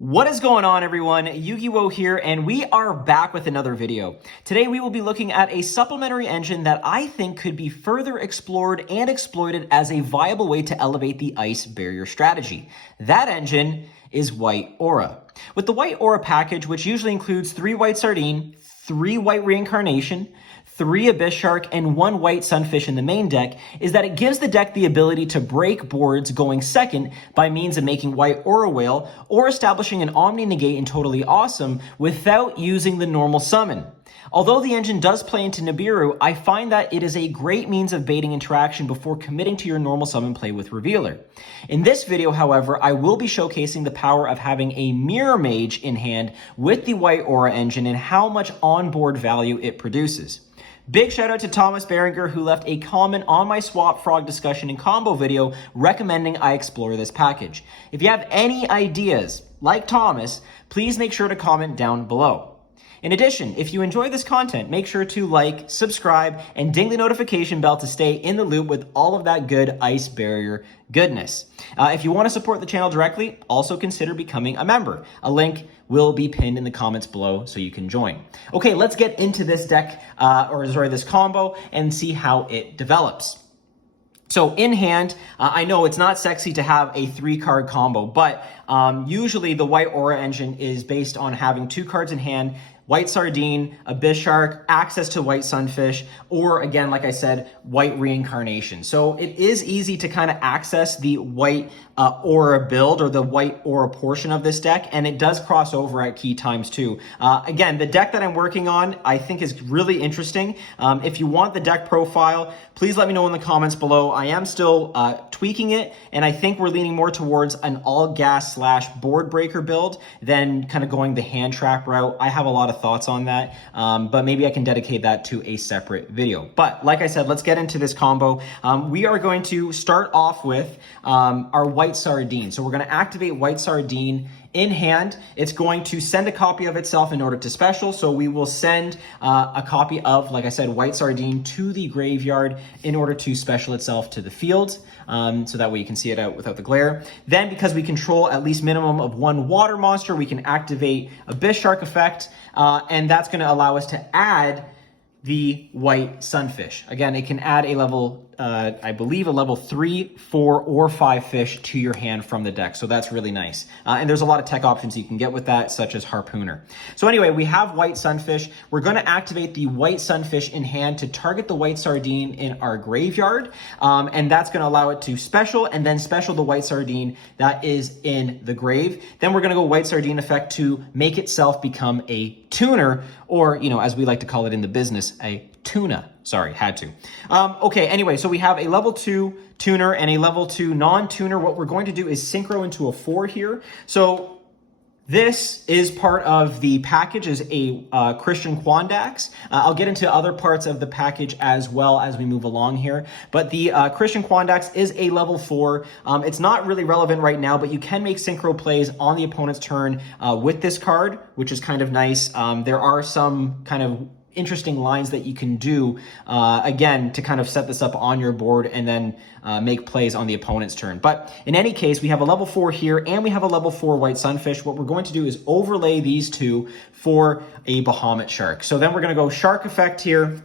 What is going on, everyone? Yu-Gi-Oh here, and we are back with another video. Today we will be looking at a supplementary engine that I think could be further explored and exploited as a viable way to elevate the ice barrier strategy. That engine is White Aura. With the White Aura package, which usually includes 3 White Sardine, 3 White Reincarnation, 3 Abyss Shark, and 1 White Sunfish in the main deck, is that it gives the deck the ability to break boards going second by means of making White Aura Whale or establishing an Omni Negate in Totally Awesome without using the normal summon. Although the engine does play into Nibiru, I find that it is a great means of baiting interaction before committing to your normal summon play with Revealer. In this video, however, I will be showcasing the power of having a Mirror Mage in hand with the White Aura engine and how much onboard value it produces. Big shout out to Thomas Berenger, who left a comment on my Swap Frog discussion and combo video recommending I explore this package. If you have any ideas, like Thomas, please make sure to comment down below. In addition, if you enjoy this content, make sure to like, subscribe, and ding the notification bell to stay in the loop with all of that good ice barrier goodness. If you want to support the channel directly, also consider becoming a member. A link will be pinned in the comments below so you can join. Okay, let's get into this deck, this combo, and see how it develops. So in hand, I know it's not sexy to have a 3-card combo, but usually the White Aura engine is based on having 2 cards in hand, White Sardine, Abyss Shark, access to White Sunfish, or again, like I said, White Reincarnation. So it is easy to kind of access the White Aura build or the White Aura portion of this deck, and it does cross over at key times too. Again, the deck that I'm working on, I think is really interesting. If you want the deck profile, please let me know in the comments below. I am still tweaking it, and I think we're leaning more towards an all gas / board breaker build than kind of going the hand trap route. I have a lot of thoughts on that, but maybe I can dedicate that to a separate video. But like I said, let's get into this combo. We are going to start off with our White Sardine. So we're going to activate White Sardine in hand. It's going to send a copy of itself in order to special. So we will send a copy of, like I said, White Sardine to the graveyard in order to special itself to the field. So that way you can see it out without the glare. Then because we control at least minimum of 1 water monster, we can activate Abyss Shark effect. And that's going to allow us to add the White Sunfish. Again, it can add a level, I believe a level 3, 4, or 5 fish to your hand from the deck. So that's really nice. And there's a lot of tech options you can get with that, such as Harpooner. So anyway, we have White Sunfish. We're going to activate the White Sunfish in hand to target the White Sardine in our graveyard. And that's going to allow it to special and then special the White Sardine that is in the grave. Then we're going to go White Sardine effect to make itself become a tuner, or, you know, as we like to call it in the business, a tuna. Sorry, had to. Okay, anyway, so we have a level 2 tuner and a level 2 non-tuner. What we're going to do is synchro into a 4 here. So this is part of the package, is a Christian Quandax. I'll get into other parts of the package as well as we move along here. But the Christian Quandax is a level 4. It's not really relevant right now, but you can make synchro plays on the opponent's turn with this card, which is kind of nice. There are some kind of interesting lines that you can do, again, to kind of set this up on your board and then make plays on the opponent's turn. But in any case, we have a level 4 here and we have a level 4 White Sunfish. What we're going to do is overlay these two for a Bahamut Shark. So then we're going to go Shark effect here.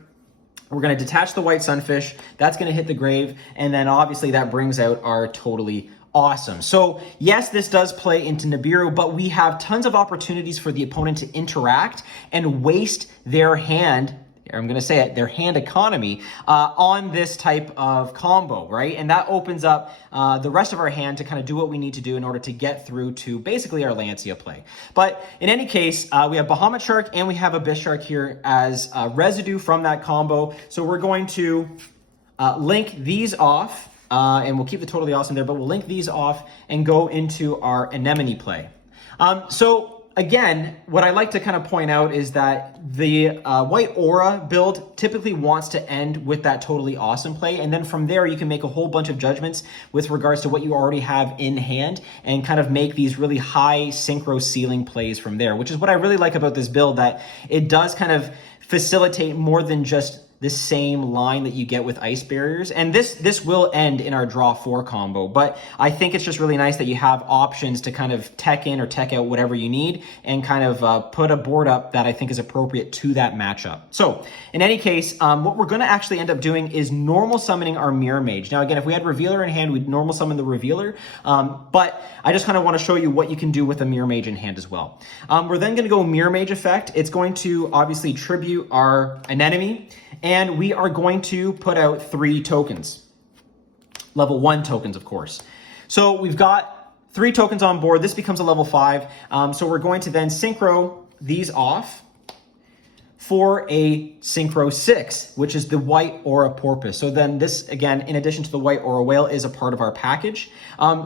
We're going to detach the White Sunfish. That's going to hit the grave. And then obviously that brings out our Totally Awesome. So yes, this does play into Nibiru, but we have tons of opportunities for the opponent to interact and waste their hand, I'm going to say it, their hand economy on this type of combo, right? And that opens up the rest of our hand to kind of do what we need to do in order to get through to basically our Lancea play. But in any case, we have Bahamut Shark and we have Abyss Shark here as residue from that combo. So we're going to link these off. And we'll keep the Totally Awesome there, but we'll link these off and go into our Anemone play. So again, what I like to kind of point out is that the White Aura build typically wants to end with that Totally Awesome play. And then from there, you can make a whole bunch of judgments with regards to what you already have in hand and kind of make these really high synchro ceiling plays from there, which is what I really like about this build, that it does kind of facilitate more than just the same line that you get with Ice Barriers. And this will end in our draw 4 combo, but I think it's just really nice that you have options to kind of tech in or tech out whatever you need and kind of put a board up that I think is appropriate to that matchup. So in any case, what we're gonna actually end up doing is normal summoning our Mirror Mage. Now again, if we had Revealer in hand, we'd normal summon the Revealer, but I just kind of want to show you what you can do with a Mirror Mage in hand as well. We're then going to go Mirror Mage effect. It's going to obviously tribute our anemone, and we are going to put out 3 tokens. Level 1 tokens, of course. So we've got 3 tokens on board. This becomes a level 5. So we're going to then synchro these off for a Synchro 6, which is the White Aura Porpoise. So then this, again, in addition to the White Aura Whale, is a part of our package.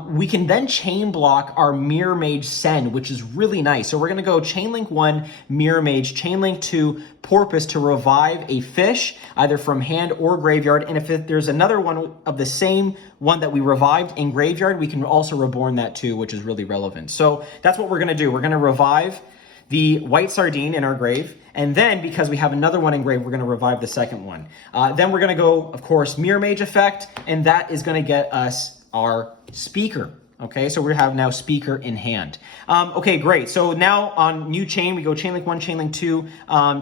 We can then chain block our Mirror Mage Send, which is really nice. So we're gonna go Chainlink 1, Mirror Mage, Chainlink 2, Porpoise to revive a fish, either from hand or graveyard. And if there's another one of the same one that we revived in graveyard, we can also reborn that too, which is really relevant. So that's what we're gonna do. We're gonna revive the White Sardine in our grave, and then because we have another one in grave, we're going to revive the second one. Then we're going to go, of course, Mirror Mage effect, and that is going to get us our Speaker. Okay, so we have now Speaker in hand. Okay, great. So now on new chain, we go Chainlink 1, Chainlink 2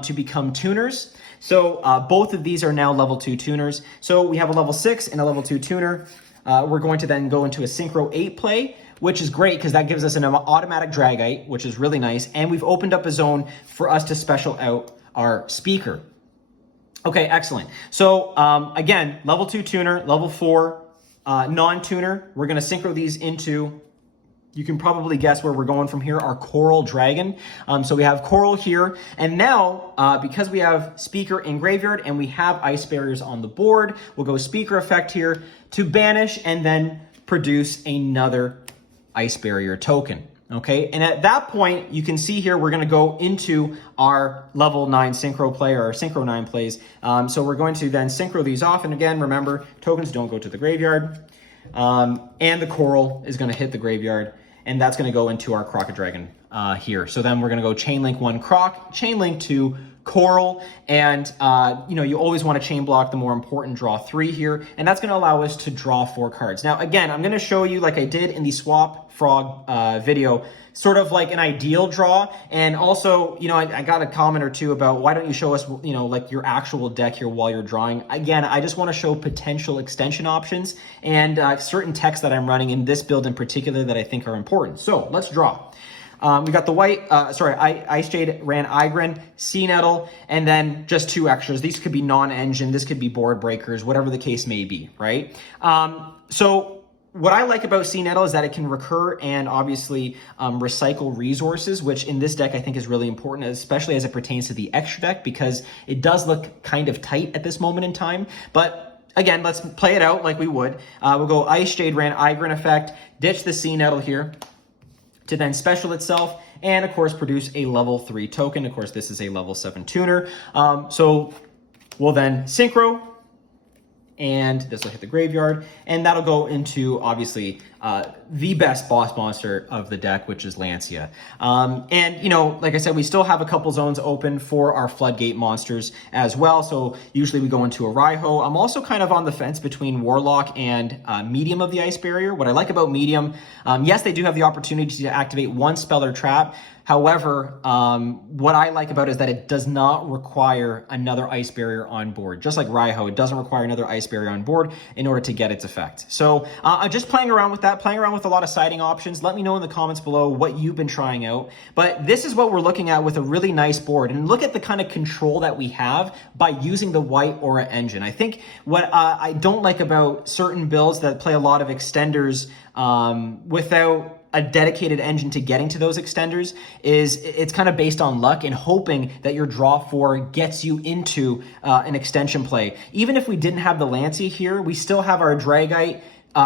to become tuners. So both of these are now level 2 tuners. So we have a level 6 and a level 2 tuner. We're going to then go into a Synchro 8 play, which is great because that gives us an automatic Dragite, which is really nice. And we've opened up a zone for us to special out our Speaker. Okay, excellent. So again, level 2 tuner, level 4 non-tuner. We're going to synchro these into, you can probably guess where we're going from here, our Coral Dragon. So we have Coral here. And now, because we have Speaker in graveyard and we have Ice Barriers on the board, we'll go Speaker effect here to banish and then produce another Ice Barrier token. Okay, and at that point, you can see here, we're going to go into our level 9 synchro play, or our synchro 9 plays. So we're going to then synchro these off. And again, remember, tokens don't go to the graveyard. And the Coral is going to hit the graveyard. And that's going to go into our Crocodragon here. So then we're going to go Chainlink 1 Croc, Chainlink 2 Coral, and you always want to chain block the more important draw 3 here, and that's going to allow us to draw 4 cards. Now again, I'm going to show you, like I did in the Swap Frog video, sort of like an ideal draw. And also, I got a comment or two about why don't you show us like your actual deck here while you're drawing. Again, I just want to show potential extension options and certain techs that I'm running in this build in particular that I think are important. So let's draw. We got the white, Ice Jade ran Igrin, Sea Nettle, and then just 2 extras. These could be non-engine, this could be board breakers, whatever the case may be, right? So what I like about Sea Nettle is that it can recur and obviously recycle resources, which in this deck I think is really important, especially as it pertains to the extra deck, because it does look kind of tight at this moment in time. But again, let's play it out like we would. We'll go Ice Jade ran Igrin effect, ditch the Sea Nettle here, to then special itself, and of course produce a level 3 token. Of course, this is a level 7 tuner. So we'll then synchro, and this will hit the graveyard, and that'll go into obviously the best boss monster of the deck, which is Lancia. And like I said, we still have a couple zones open for our Floodgate monsters as well. So usually we go into a Raiho. I'm also kind of on the fence between Warlock and Medium of the Ice Barrier. What I like about Medium, yes, they do have the opportunity to activate 1 spell or trap. However, what I like about it is that it does not require another Ice Barrier on board. Just like Raiho, it doesn't require another Ice Barrier on board in order to get its effect. So I'm just playing around with that, playing around with a lot of siding options. Let me know in the comments below what you've been trying out. But this is what we're looking at with a really nice board. And look at the kind of control that we have by using the White Aura engine. I think what I don't like about certain builds that play a lot of extenders without a dedicated engine to getting to those extenders is it's kind of based on luck and hoping that your draw 4 gets you into an extension play. Even if we didn't have the Lancia here, we still have our Dragite,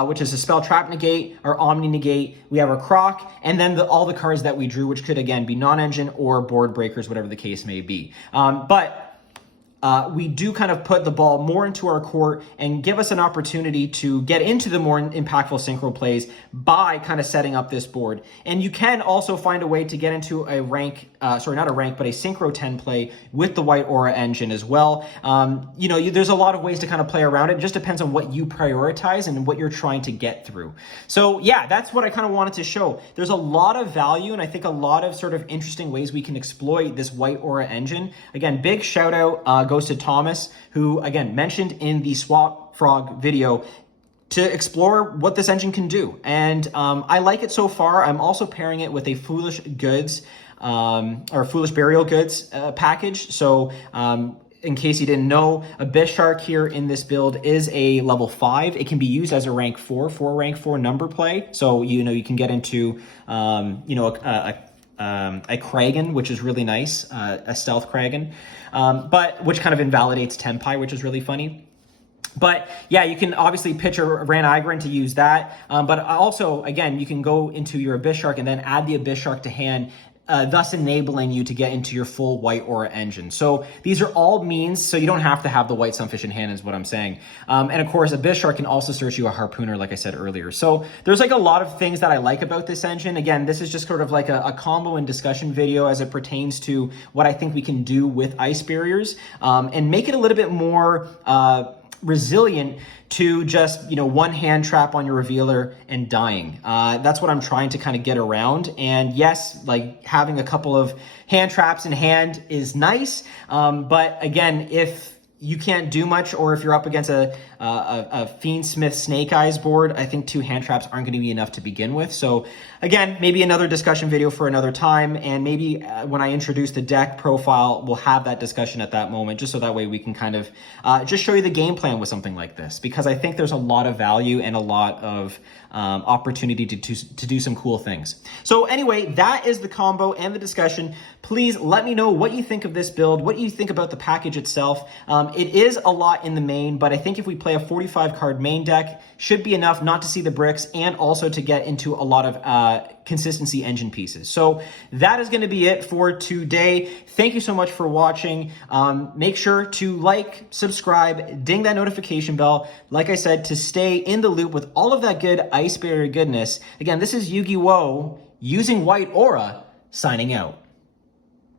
which is a spell trap negate, our Omni negate, we have our Croc, and then all the cards that we drew, which could again be non-engine or board breakers, whatever the case may be. But we do kind of put the ball more into our court and give us an opportunity to get into the more impactful synchro plays by kind of setting up this board. And you can also find a way to get into a rank, sorry, not a rank, but a synchro 10 play with the White Aura engine as well. You know, there's a lot of ways to kind of play around it. It just depends on what you prioritize and what you're trying to get through. So yeah, that's what I kind of wanted to show. There's a lot of value, and I think a lot of sort of interesting ways we can exploit this White Aura engine. Again, big shout out goes to Thomas, who again mentioned in the Swap Frog video to explore what this engine can do. And I like it so far. I'm also pairing it with a Foolish Goods or Foolish Burial Goods package. So in case you didn't know, Abyss Shark here in this build is a level 5. It can be used as a rank 4 for rank 4 number play. So, you know, you can get into, you know, a Kragan, which is really nice, a stealth Kragan, but which kind of invalidates Tenpai, which is really funny. But yeah, you can obviously pitch a Ran Igran to use that. But also, again, you can go into your Abyss Shark and then add the Abyss Shark to hand, thus enabling you to get into your full White Aura engine. So these are all means, so you don't have to have the White Sunfish in hand is what I'm saying. And of course, Abyss Shark can also search you a Harpooner, like I said earlier. So there's like a lot of things that I like about this engine. Again, this is just sort of like a combo and discussion video as it pertains to what I think we can do with Ice Barriers, and make it a little bit more resilient to just, you know, one hand trap on your revealer and dying. That's what I'm trying to kind of get around. And yes, like having a couple of hand traps in hand is nice. But again, if you can't do much, or if you're up against a Fiendsmith Snake Eyes board, I think 2 hand traps aren't going to be enough to begin with. So again, maybe another discussion video for another time, and maybe when I introduce the deck profile, we'll have that discussion at that moment, just so that way we can kind of just show you the game plan with something like this, because I think there's a lot of value and a lot of opportunity to do some cool things. So anyway, that is the combo and the discussion. Please let me know what you think of this build, what you think about the package itself. It is a lot in the main, but I think if we play a 45 card main deck, should be enough not to see the bricks and also to get into a lot of consistency engine pieces. So that is going to be it for today. Thank you so much for watching. Make sure to like, subscribe, ding that notification bell, like I said, to stay in the loop with all of that good Ice Barrier goodness. Again, this is Yu-Gi-Oh! Using White Aura, signing out.